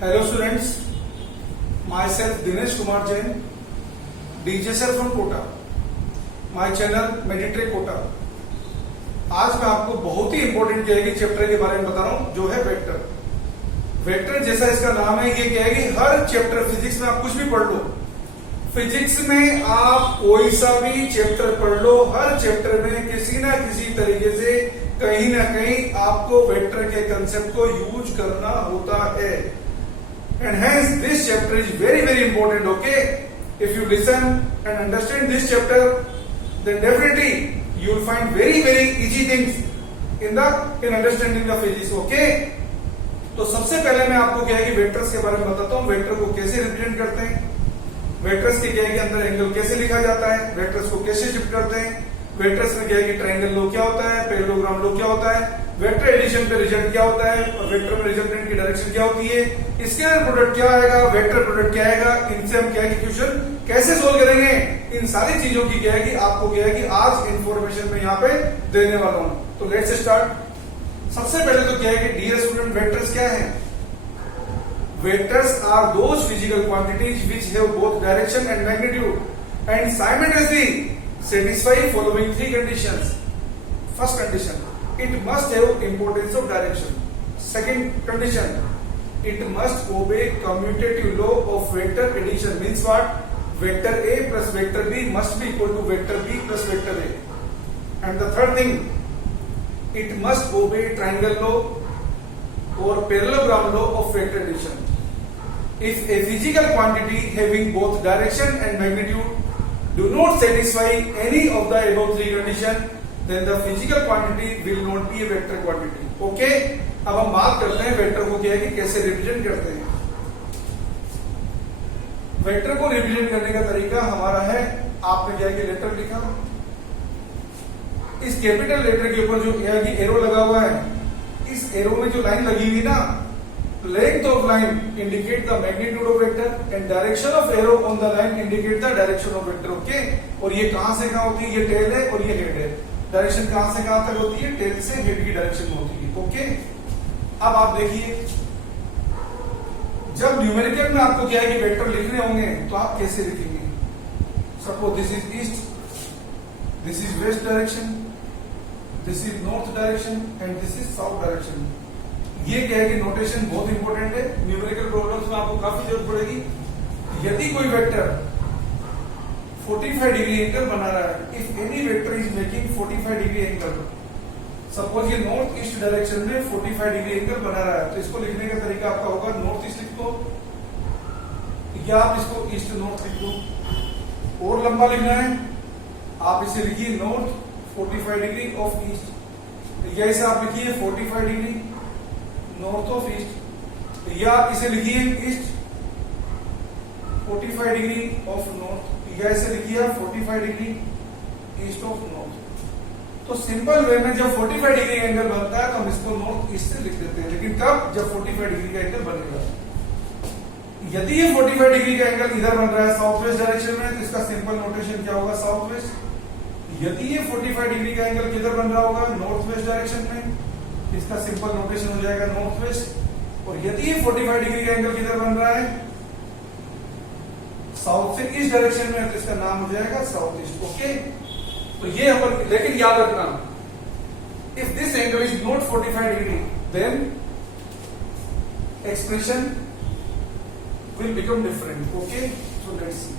Hello students, myself Dinesh Kumar Jain, DJ sir from Kota, my channel Meditrack Kota। आज मैं आपको बहुत ही important क्या है कि चैप्टर के बारे में बता रहा हूं जो है वेक्टर। वेक्टर जैसा इसका नाम है ये क्या है कि हर चैप्टर फिजिक्स में आप कुछ भी पढ़ लो, फिजिक्स में आप कोई सा भी चैप्टर पढ़ लो, हर चैप्टर में किसी ना किसी तरीके से कहीं ना कहीं आपको वेक्टर के कंसेप्ट को यूज करना होता है। And hence this chapter is very very important. Okay, if you listen and understand this chapter, then definitely you will find very very easy things in understanding the physics. Okay, तो सबसे पहले मैं आपको क्या है कि वेक्टर्स के बारे में बताता हूँ। वेक्टर को कैसे रिप्रेजेंट करते हैं, वेक्टर्स के क्या है कि अंदर एंगल कैसे लिखा जाता है, वेक्टर्स को कैसे शिफ्ट करते हैं, वेक्टर्स में क्या है कि ट्रायंगल लो क्या होता है, पैरेललोग्राम लो क्या होता है, वेक्टर एडिशन पे रिजल्ट क्या होता है और वेक्टर में रिजल्टेंट की डायरेक्शन क्या होती है, स्केलर प्रोडक्ट क्या आएगा, वेक्टर प्रोडक्ट क्या आएगा, इनसे हम क्या है कि क्वेश्चन कैसे सोल्व करेंगे, इन सारी चीजों की क्या है कि आपको क्या है कि आज इंफॉर्मेशन में यहाँ पे देने वाला हूं। तो लेट्स स्टार्ट। सबसे पहले तो क्या है कि डियर स्टूडेंट, वेक्टर्स क्या है? Vectors are those physical quantities which have both direction and magnitude and simultaneously satisfy following three conditions. First condition, it must have importance of direction. Second condition, it must obey commutative law of vector addition. Means what? Vector A plus vector B must be equal to vector B plus vector A. And the third thing, it must obey triangle law or parallelogram law of vector addition. If a physical quantity having both direction and magnitude do not satisfy any of the above three conditions, then the physical quantity will not be a vector quantity. Okay? अब हम बात करते हैं vector को क्या है कि कैसे रिप्रेजेंट करते हैं। वेक्टर को रिप्रेजेंट करने का तरीका हमारा है, आपने क्या है कि लेटर लिखा, इस कैपिटल लेटर के ऊपर जो क्या है कि एरो लगा हुआ है, इस एरो में जो लाइन लगी हुई ना, length of line indicate the magnitude of vector and direction of arrow on the line indicate the direction of vector. Okay, और ये कहां से कहां होती है, ये टेल है और ये हेड है। डायरेक्शन कहां से कहां तक होती है, टेल से हेड की डायरेक्शन में होती है। ओके, अब आप देखिए, जब न्यूमेरिकल में आपको क्या है कि वेक्टर लिखने होंगे तो आप कैसे लिखेंगे? Suppose this is east, this is west direction, this is north direction and this is south direction. ये क्या है कि नोटेशन बहुत इंपॉर्टेंट है, न्यूमेरिकल प्रॉब्लम्स में आपको काफी जरूरत पड़ेगी। यदि कोई वेक्टर 45 डिग्री एंगल बना रहा है, if any vector is making 45 degree angle, suppose ये नॉर्थ ईस्ट डायरेक्शन में 45 डिग्री एंगल बना रहा है, तो इसको लिखने का तरीका आपका होगा नॉर्थ ईस्ट लिख दो या आप इसको ईस्ट नॉर्थ लिख दो। और लंबा लिखना है, आप इसे लिखिए नॉर्थ 45 डिग्री ऑफ ईस्ट, या इसे आप लिखिए 45 डिग्री नॉर्थ ऑफ ईस्ट, या इसे लिखिए ईस्ट 45 डिग्री ऑफ नॉर्थ, या इसे लिखिए 45 डिग्री ईस्ट ऑफ नॉर्थ। तो सिंपल वे में जब 45 डिग्री एंगल बनता है तो हम इसको नॉर्थ ईस्ट से लिख देते हैं, लेकिन कब? जब 45 डिग्री का एंगल बनेगा। यदि ये 45 डिग्री का एंगल इधर बन रहा है साउथ वेस्ट डायरेक्शन में, तो इसका सिंपल नोटेशन क्या होगा? South west. यदि ये 45 डिग्री का एंगल किधर बन रहा होगा? नॉर्थ वेस्ट डायरेक्शन में, इसका सिंपल नोटेशन हो जाएगा नॉर्थ वेस्ट। और यदि ये 45 डिग्री का एंगल किधर बन रहा है? साउथ से ईस्ट डायरेक्शन में, तो इसका नाम हो जाएगा साउथ ईस्ट। ओके, तो ये अपन, लेकिन याद रखना, if this angle is not 45 degree then expression will become different. Okay, so let's see.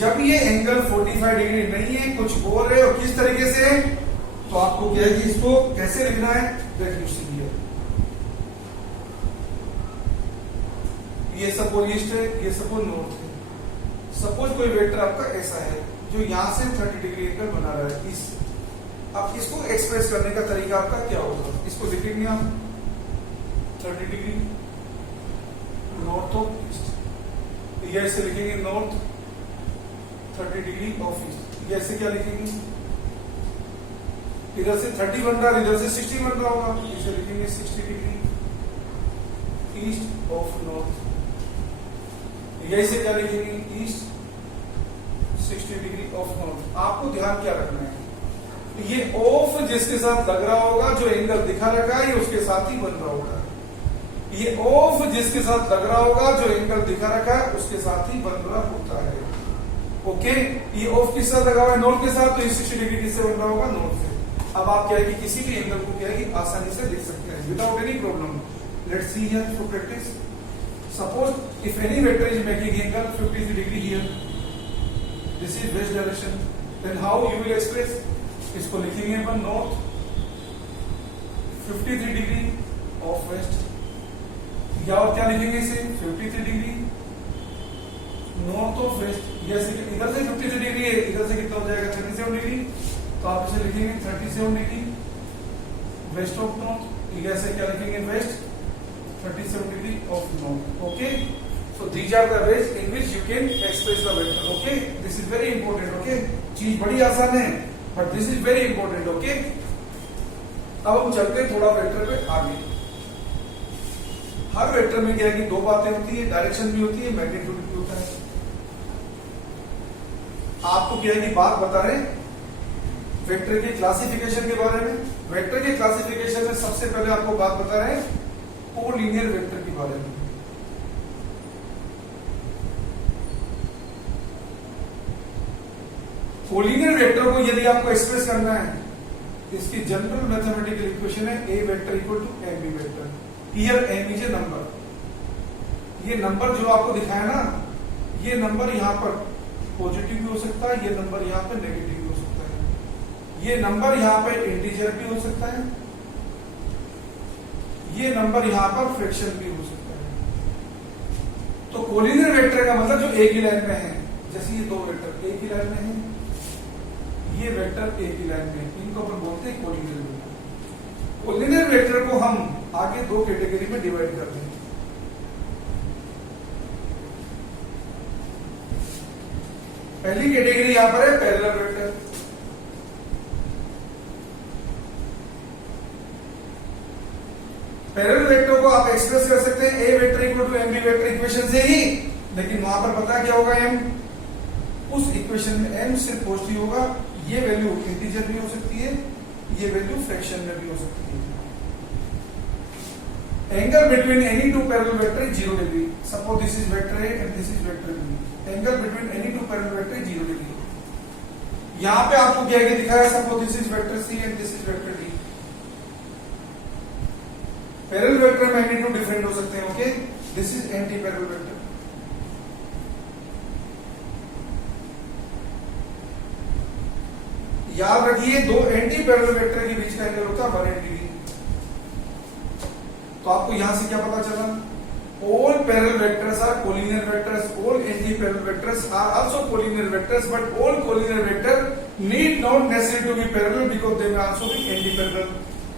जब ये एंगल 45 डिग्री नहीं है, कुछ और है, और किस तरीके से है, तो आपको क्या है कि इसको कैसे लिखना है, देखिए ये सपोज ईस्ट है, ये सपोज नॉर्थ है। सपोज कोई वेक्टर आपका ऐसा है जो यहां से 30 डिग्री एंगल बना रहा है, इस अब इसको एक्सप्रेस करने का तरीका आपका क्या होगा? इसको लिखेंगे आप 30 डिग्री नॉर्थ ऑफ ईस्ट, या इसे लिखेंगे नॉर्थ 30 डिग्री ऑफ ईस्ट, या इसे क्या लिखेंगे? इधर से 30 बन रहा है, इधर से 60 बन रहा होगा, इसे लिखेंगे 60 डिग्री ईस्ट ऑफ नॉर्थ, या इसे क्या लिखेंगे? East 60 degree of north. आपको ध्यान क्या रखना है, ये ऑफ जिसके साथ लग रहा होगा, जो एंगल दिखा रखा है, ये उसके साथ ही बन रहा होगा। ये ऑफ जिसके साथ लग रहा होगा, जो एंगल दिखा रखा है उसके साथ ही बन रहा होता है। ओके, ये ऑफ किस साथ लगा हुआ है, नॉर्थ के साथ, तो ये 60 डिग्री किससे बन रहा होगा, नॉर्थ से। अब आप क्या है कि किसी भी एंगल को क्या है कि आसानी से लिख सकते हैं without any problem. Let's see here for practice. Suppose if any vector is making angle 53 degree here, this is west direction, then how you will express, इसको लिखेंगे अपन नॉर्थ 53 डिग्री ऑफ वेस्ट, या और क्या लिखेंगे इसे 53 डिग्री नॉर्थ ऑफ वेस्ट। जैसे इधर से 53 डिग्री है, इधर से कितना हो जाएगा 37 डिग्री, तो आप इसे लिखेंगे 37 डिग्री वेस्ट ऑफ नॉर्थ। ऐसे क्या लिखेंगे west 37 degree of north. Okay, so these are the ways in which you can express the vector. Okay, this is very important. Okay, चीज बड़ी आसान है but this is very important. Okay, अब हम चलते हैं थोड़ा वेक्टर पे आगे। हर वेक्टर में क्या है कि दो बातें होती है, डायरेक्शन भी होती है, मैग्नीट्यूड भी होता है। आपको क्या है कि बात बता रहे वेक्टर के क्लासिफिकेशन के बारे में। वेक्टर के क्लासिफिकेशन में सबसे पहले आपको बात बता रहे हैं कोलिनियर वेक्टर के बारे में। कोलिनियर वेक्टर को यदि आपको एक्सप्रेस करना है, इसकी जनरल मैथमेटिकल इक्वेशन है A vector equal to M B vector. Here M is a number. ये नंबर जो आपको दिखाया ना, ये नंबर यहां पर पॉजिटिव भी हो सकता है, ये नंबर यहां पर नेगेटिव भी हो सकता है, ये नंबर यहां पर इंटीजर भी हो सकता है, ये नंबर यहां पर फ्रैक्शन भी हो सकता है। तो कोलिनियर वेक्टर का मतलब जो एक ही लाइन में है, जैसे ये दो वेक्टर एक ही लाइन में है, ये वेक्टर एक ही लाइन में है, इनको अपन बोलते हैं कोलिनियर वेक्टर। कोलिनियर वेक्टर को हम आगे दो कैटेगरी में डिवाइड करते हैं। पहली कैटेगरी यहां पर है पैरेलल वेक्टर। पैरेलल वेक्टर को आप एक्सप्रेस कर सकते हैं A vector equal to M B vector equation से ही, लेकिन वहां पर पता क्या होगा, एम उस इक्वेशन में एम सिर्फ पॉजिटिव होगा। ये वैल्यू इंटीजर भी हो सकती है, ये वैल्यू फ्रैक्शन में भी हो सकती है। Angle between any two parallel vector is 0 degree. Suppose this is vector A and this is vector B. Angle between any two parallel vector is 0 degree. यहां पे आपको क्या क्या दिखाया, suppose this is vector C and this is vector D. Parallel vector magnitude different हो सकते हैं। Okay, this is anti parallel vector. याद रखिए दो एंटी पैरेलल वेक्टर के बीच का एंगल होता है 180 डिग्री। तो आपको यहां से क्या पता चला, all parallel vectors are collinear vectors, all anti-parallel vectors are also collinear vectors, but all collinear vector need not necessarily to be parallel because they may also be anti-parallel।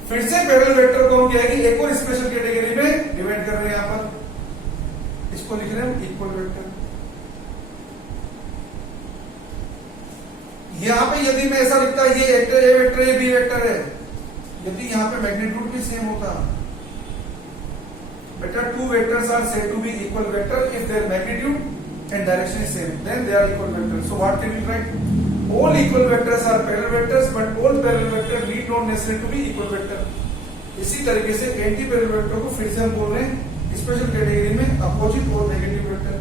फिर से पैरेलल वेक्टर को हम क्या है कि एक और special category में डिवाइड कर रहे हैं। यहां पर इसको लिख रहे हैं इक्वल वेक्टर। यहां पे यदि मैं ऐसा लिखता ये vector A vector A B vector है, यदि यहां पे मैग्नीट्यूड भी सेम होता, बेटा two vectors are said to be equal vector if their magnitude and direction is same, then they are equal vectors। So what can we write? All equal vectors are parallel vectors, but all parallel vectors need not necessarily to be equal vector। इसी तरीके से anti parallel vector को फिर से हम बोल रहे हैं स्पेशल कैटेगरी में अपोजिट और नेगेटिव वेक्टर।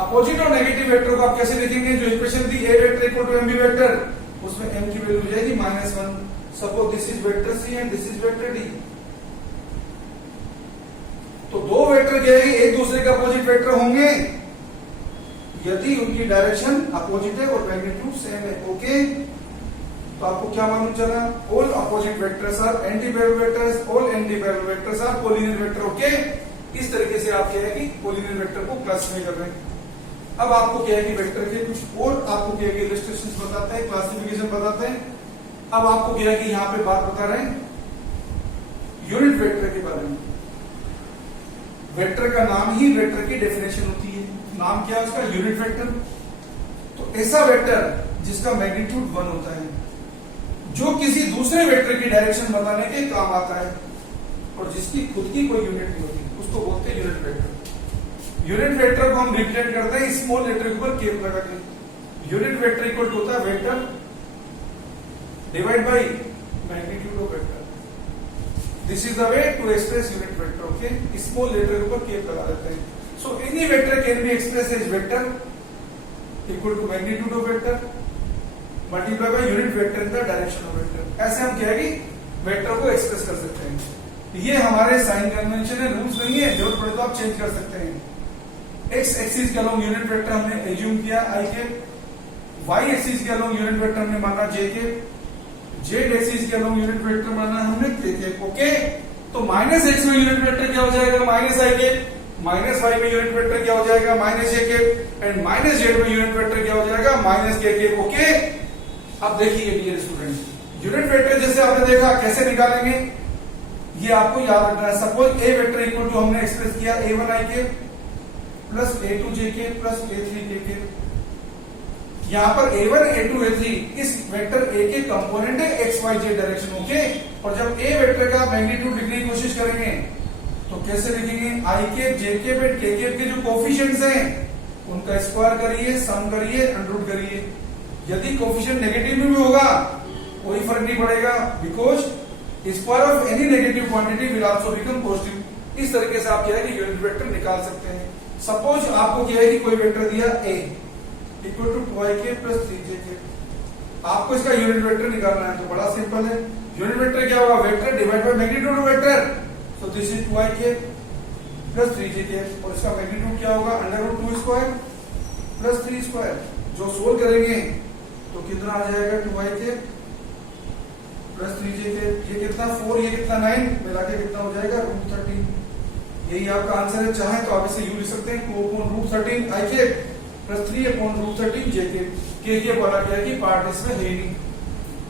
अपोजिट और नेगेटिव वेक्टर को आप कैसे लिखेंगे, जो इक्वेशन थी A vector equal to M B vector, उसमें m की वैल्यू हो जाएगी -1। Suppose this is vector C and this is vector D. तो दो वेक्टर क्या है एक दूसरे के अपोजिट वेक्टर होंगे यदि उनकी डायरेक्शन अपोजिट है और मैग्नीट्यूड सेम है। ओके, तो आपको क्या मालूम चला, all opposite vectors are anti parallel vectors, all anti parallel vectors are collinear vector. Okay, इस तरीके से आप क्या है कि कोलिनियर वेक्टर को क्लासिफाई कर रहे हैं। अब आपको क्या है कि वेक्टर के कुछ और आपको क्या है कि इलस्ट्रेशंस बताते हैं, क्लासिफिकेशन बताते हैं। अब आपको क्या है कि यहां पे बात बता रहे हैं यूनिट वेक्टर के बारे में। वेक्टर का नाम ही वेक्टर की डेफिनेशन होती है। नाम क्या है उसका, यूनिट वेक्टर। तो ऐसा वेक्टर जिसका मैग्नीट्यूड 1 होता है, जो किसी दूसरे वेक्टर की डायरेक्शन बताने के काम आता है और जिसकी खुद की कोई यूनिट नहीं होती, उसको बोलते हैं यूनिट वेक्टर। यूनिट वेक्टर को हम रिप्रेजेंट करते हैं स्मॉल लेटर के ऊपर केप लगा के। यूनिट वेक्टर इक्वल टू होता है vector divide by magnitude of vector. This is the way to express unit vector. Okay, small letter के ऊपर केप लगा देते हैं। So any vector can be express as vector equal to magnitude of vector multiply by unit vector in the direction of vector. ऐसे हम क्या है कि वेक्टर को एक्सप्रेस कर सकते हैं। ये हमारे साइन कन्वेंशन है, रूल्स नहीं है, जरूरत पड़े तो आप चेंज कर सकते हैं। एक्स एक्सिस के अलोंग यूनिट वेक्टर हमने एज्यूम किया आई के, वाई एक्सिस के अलोंग यूनिट वेक्टर हमने माना जे के, जेड एक्सिस के अलोंग यूनिट वेक्टर माना हमने के के। ओके, तो माइनस एक्स में यूनिट वेक्टर क्या हो जाएगा माइनस आई के, माइनस वाई में यूनिट वेक्टर क्या हो जाएगा माइनस ए के, एंड माइनस जेड में यूनिट वेक्टर क्या हो जाएगा माइनस के के। ओके, अब देखिए डियर स्टूडेंट, यूनिट वेक्टर जैसे आपने देखा कैसे निकालेंगे ये आपको याद रखना है। Suppose A vector equal to हमने एक्सप्रेस किया a1 i के प्लस a2 j के प्लस a3 k के। यहां पर a1 a2 a3 इस वेक्टर a के कंपोनेंट है x y z direction. Okay, और जब a वेक्टर का मैग्नीट्यूड लिखने की कोशिश करेंगे तो कैसे लिखेंगे i के j के और k के जो कोफिशिएंट्स हैं उनका स्क्वायर करिए, सम करिए, अंडर रूट करिए। यदि कोफिशिएंट नेगेटिव में भी होगा कोई फर्क नहीं पड़ेगा, because square of any negative quantity will also become positive. इस तरीके से आप क्या है कि यूनिट वेक्टर निकाल सकते हैं। सपोज आपको क्या है कि कोई वेक्टर दिया a equal to 2ik plus 3jk, आपको इसका यूनिट वेक्टर निकालना है। तो बड़ा सिंपल है, यूनिट वेक्टर क्या होगा vector divide by magnitude of vector. So this is 2ik plus 3jk, और इसका मैग्नीट्यूड क्या होगा under root 2 square plus 3 square. जो सोल्व करेंगे तो कितना आ जाएगा 2ik प्लस 3jk, ये कितना 4, ये कितना 9, मिला के कितना हो जाएगा √13। यही आपका आंसर है। चाहे तो आप इसे यू लिख सकते हैं 2/√13 ik प्लस 3/√13 jk। के वाला क्या है कि पार्ट इसमें है ही नहीं।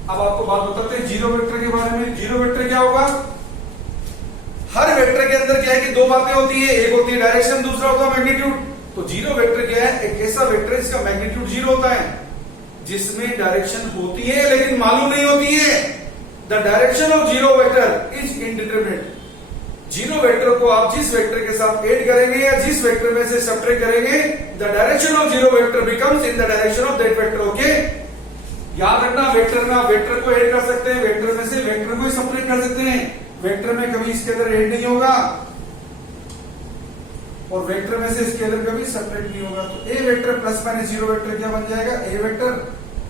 अब आपको बात बताते हैं जीरो वेक्टर के बारे में। जीरो वेक्टर क्या होगा, हर वेक्टर के अंदर क्या है कि दो बातें होती है, एक होती है डायरेक्शन, दूसरा होता है मैग्नीट्यूड। तो जीरो वेक्टर क्या है, एक ऐसा वेक्टर जिसका मैग्नीट्यूड 0 होता है, जिसमें डायरेक्शन होती है लेकिन मालूम नहीं होती है। The direction of zero vector is indeterminate. Zero vector को आप जिस वेक्टर के साथ ऐड करेंगे या जिस वेक्टर में से सब्ट्रैक्ट करेंगे, the direction of zero vector becomes in the direction of that vector. Okay, याद रखना, वेक्टर में आप वेक्टर को ऐड कर सकते हैं, वेक्टर में से वेक्टर को ही सब्ट्रैक्ट कर सकते हैं। वेक्टर में कभी इसके अंदर ऐड नहीं होगा और वेक्टर में से इसके अंदर कभी सब्ट्रैक्ट नहीं होगा। तो A vector plus minus zero vector क्या बन जाएगा ए वेक्टर।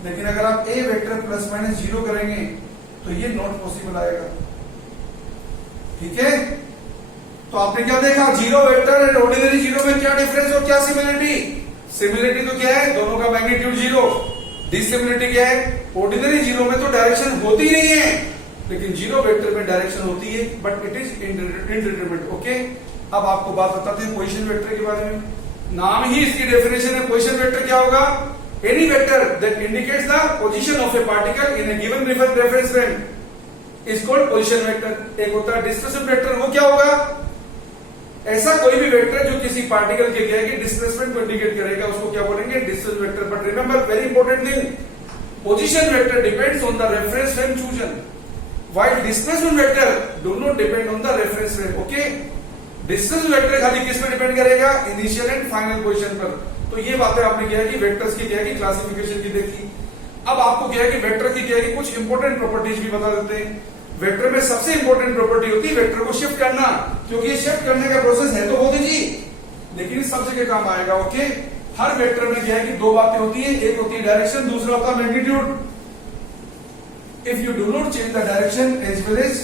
लेकिन अगर आप ए वेक्टर प्लस माइनस 0 करेंगे तो ये नॉट पॉसिबल आएगा। ठीक है, तो आपने क्या देखा, zero vector and ordinary zero में क्या डिफरेंस और क्या सिमिलरिटी। सिमिलरिटी तो क्या है, दोनों का मैग्नीट्यूड 0। डिसिमिलरिटी क्या है, ऑर्डिनरी जीरो में तो डायरेक्शन होती नहीं है, लेकिन जीरो वेक्टर में डायरेक्शन होती है, but it is indeterminate. Okay, अब आपको बात बताते हैं पोजीशन वेक्टर के बारे में। नाम ही इसकी डेफिनेशन है। पोजीशन वेक्टर क्या होगा, any vector that indicates the position of a particle in a given reference frame is called position vector। एक होता है displacement vector, वो क्या होगा, ऐसा कोई भी वेक्टर जो किसी पार्टिकल के क्या है कि डिस्प्लेसमेंट को इंडिकेट करेगा, उसको क्या बोलेंगे distance vector. But remember very important thing, position vector depends on the reference frame chosen, while displacement vector do not depend on the reference frame। Okay, distance vector खाली किस पर डिपेंड करेगा, initial and final position पर। तो ये बातें आपने क्या है कि वेक्टर्स की क्या है कि क्लासिफिकेशन की देखी। अब आपको क्या है कि वेक्टर की क्या है कि कुछ इंपॉर्टेंट प्रॉपर्टीज भी बता देते हैं। वेक्टर में सबसे इंपॉर्टेंट प्रॉपर्टी होती है वेक्टर को शिफ्ट करना, क्योंकि ये शिफ्ट करने का प्रोसेस है तो बहुत ही, लेकिन सब जगह काम आएगा। ओके, हर वेक्टर में क्या है कि दो बातें होती है, एक होती है डायरेक्शन, दूसरा होता है magnitude. If you do not change the direction as well as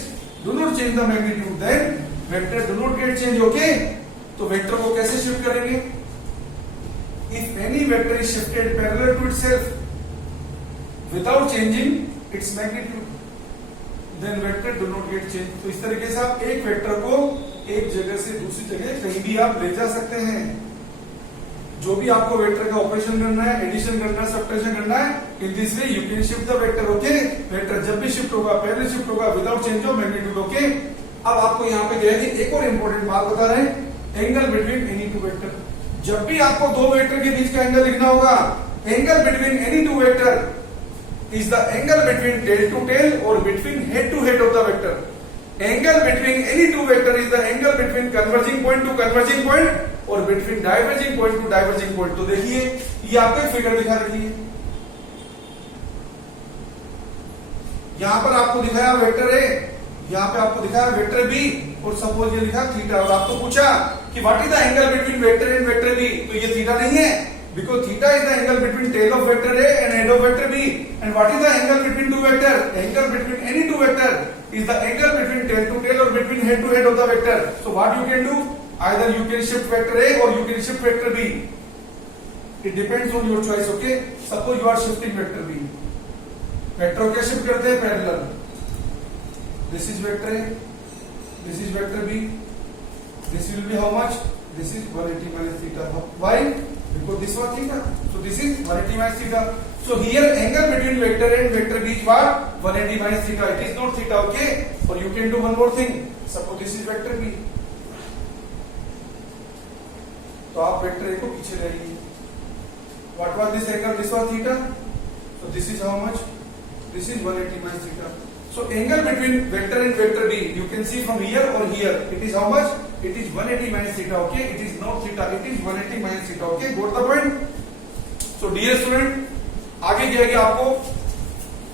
do not change the magnitude, then vector do not get change. Okay, तो वेक्टर को कैसे शिफ्ट करेंगे, if any vector is shifted parallel to itself without changing its magnitude, then vector do not get changed। तो इस तरीके से आप एक वेक्टर को एक जगह से दूसरी जगह कहीं भी आप ले जा सकते हैं। जो भी आपको वेक्टर का ऑपरेशन करना है, एडिशन करना है, सब्ट्रैक्शन करना है, in this way you can shift the vector. Okay, vector जब भी शिफ्ट होगा पहले शिफ्ट होगा without change of magnitude. Okay, अब आपको यहाँ पे क्या है कि एक और इंपॉर्टेंट बात बता रहे हैं, angle between any two vector. जब भी आपको दो वेक्टर के बीच का एंगल लिखना होगा, angle between any two vector is the angle between tail to tail और between head to head of the vector. Angle between any two vector is the angle between converging point to converging point और between diverging point to diverging point. तो देखिए ये आपको एक figure दिखा रखी है, यहाँ पर आपको दिखाया वेक्टर ए, यहाँ पे आपको दिखाया वेक्टर बी, और सपोज ये लिखा थीटा, और आपको पूछा कि what is the angle between vector and vector B, तो ये थीटा नहीं है, because theta is the angle between tail of vector A and head of vector B, and what is the angle between two vector, angle between any two vector is the angle between tail to tail or between head to head of the vector. So what you can do? Either you can shift vector A or you can shift vector B. It depends on your choice. Okay. Suppose you are shifting vector B. Vector क्या shift करते हैं? Parallel. This is vector A. This is vector B. This will be how much? This is 180 minus theta. Why? Because this was theta. So this is 180 minus theta. So here angle between vector and vector B is what? 180 minus theta. It is not theta, okay? Or you can do one more thing. Suppose this is vector B. तो आप vector A को पीछे ले आइए. What was this angle? This was theta. So this is how much? This is 180 minus theta. So angle between vector and vector B, you can see from here or here. It is how much? It is 180 minus theta, okay? It is not theta. It is 180 minus theta, okay? Got the point? So dear student, आगे क्या है कि आपको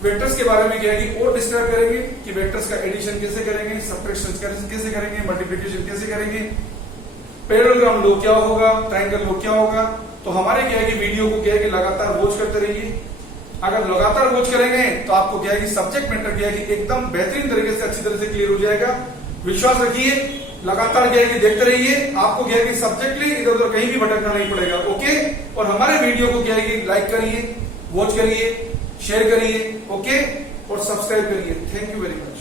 vectors के बारे में क्या है कि और डिस्क्राइब करेंगे कि वेक्टर्स का एडिशन कैसे करेंगे, सब्ट्रैक्शन कैसे करेंगे, मल्टीप्लिकेशन कैसे करेंगे, पैरेललोग्राम लो क्या होगा, ट्रायंगल लो क्या होगा. तो हमारे क्या है कि वीडियो को क्या है कि लगातार वॉच करते रहिए. अगर लगातार वॉच करेंगे तो आपको क्या है कि सब्जेक्ट मैटर क्या है कि एकदम बेहतरीन तरीके से अच्छी तरह से क्लियर हो जाएगा. विश्वास रखिए, लगातार क्या है कि देखते रहिए, आपको क्या है कि सब्जेक्टली इधर उधर कहीं भी भटकना नहीं पड़ेगा. ओके. और हमारे वीडियो को क्या है कि लाइक करिए, वॉच करिए, शेयर करिए, ओके, और सब्सक्राइब करिए. Thank you very much.